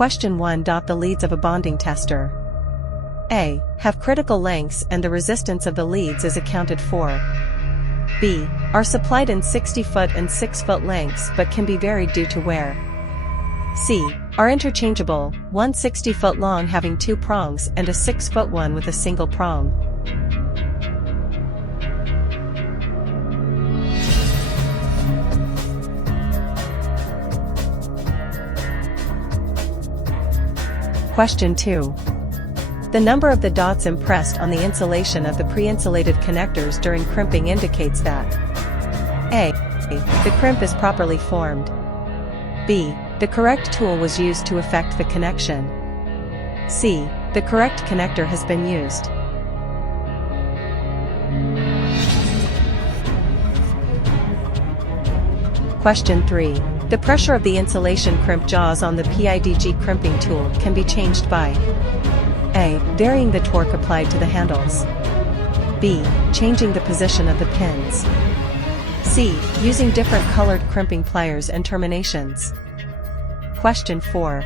Question 1. The leads of a bonding tester. A. Have critical lengths and the resistance of the leads is accounted for. B. Are supplied in 60-foot and 6-foot lengths but can be varied due to wear. C. Are interchangeable, one 60-foot long having 2 prongs and a 6-foot one with a single prong. Question 2. The number of the dots impressed on the insulation of the pre-insulated connectors during crimping indicates that A. The crimp is properly formed. B. The correct tool was used to effect the connection. C. The correct connector has been used. Question 3. The pressure of the insulation crimp jaws on the PIDG crimping tool can be changed by A. Varying the torque applied to the handles. B. Changing the position of the pins. C. Using different colored crimping pliers and terminations. Question 4.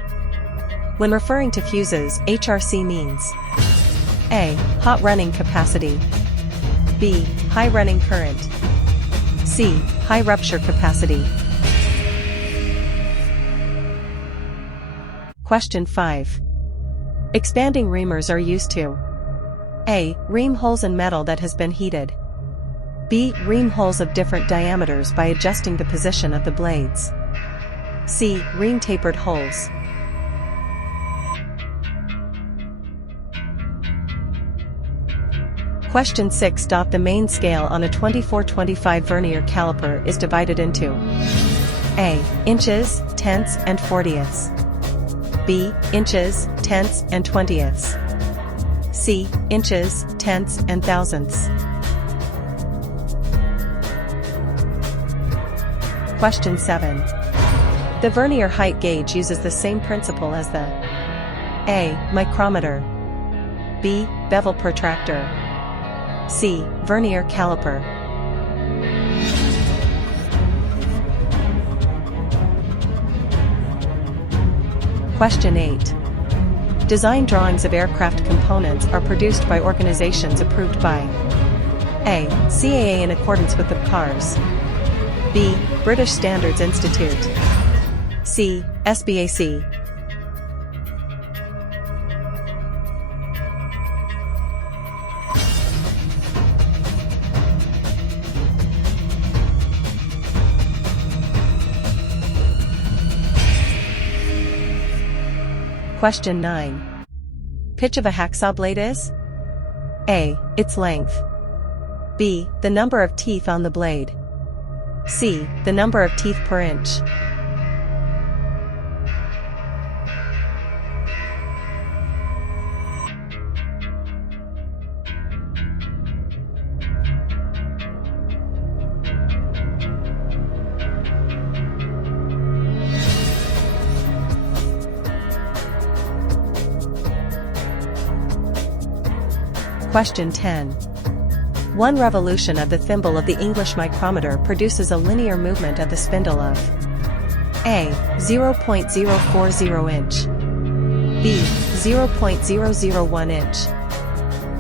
When referring to fuses, HRC means A. Hot running capacity. B. High running current. C. High rupture capacity. Question 5. Expanding reamers are used to A. Ream holes in metal that has been heated. B. Ream holes of different diameters by adjusting the position of the blades. C. Ream tapered holes. Question 6. The main scale on a 24-25 vernier caliper is divided into A. Inches, tenths and 40ths. B. Inches, tenths and 20ths. C. Inches, tenths and thousandths. Question 7. The vernier height gauge uses the same principle as the A. Micrometer. B. Bevel protractor. C. Vernier caliper. Question 8. Design drawings of aircraft components are produced by organizations approved by A. CAA in accordance with the PARS. B. British Standards Institute. C. SBAC. Question 9. Pitch of a hacksaw blade is A. Its length. B. The number of teeth on the blade. C. The number of teeth per inch. Question 10. One revolution of the thimble of the English micrometer produces a linear movement of the spindle of A. 0.040 inch. B. 0.001 inch.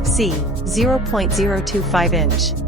C. 0.025 inch.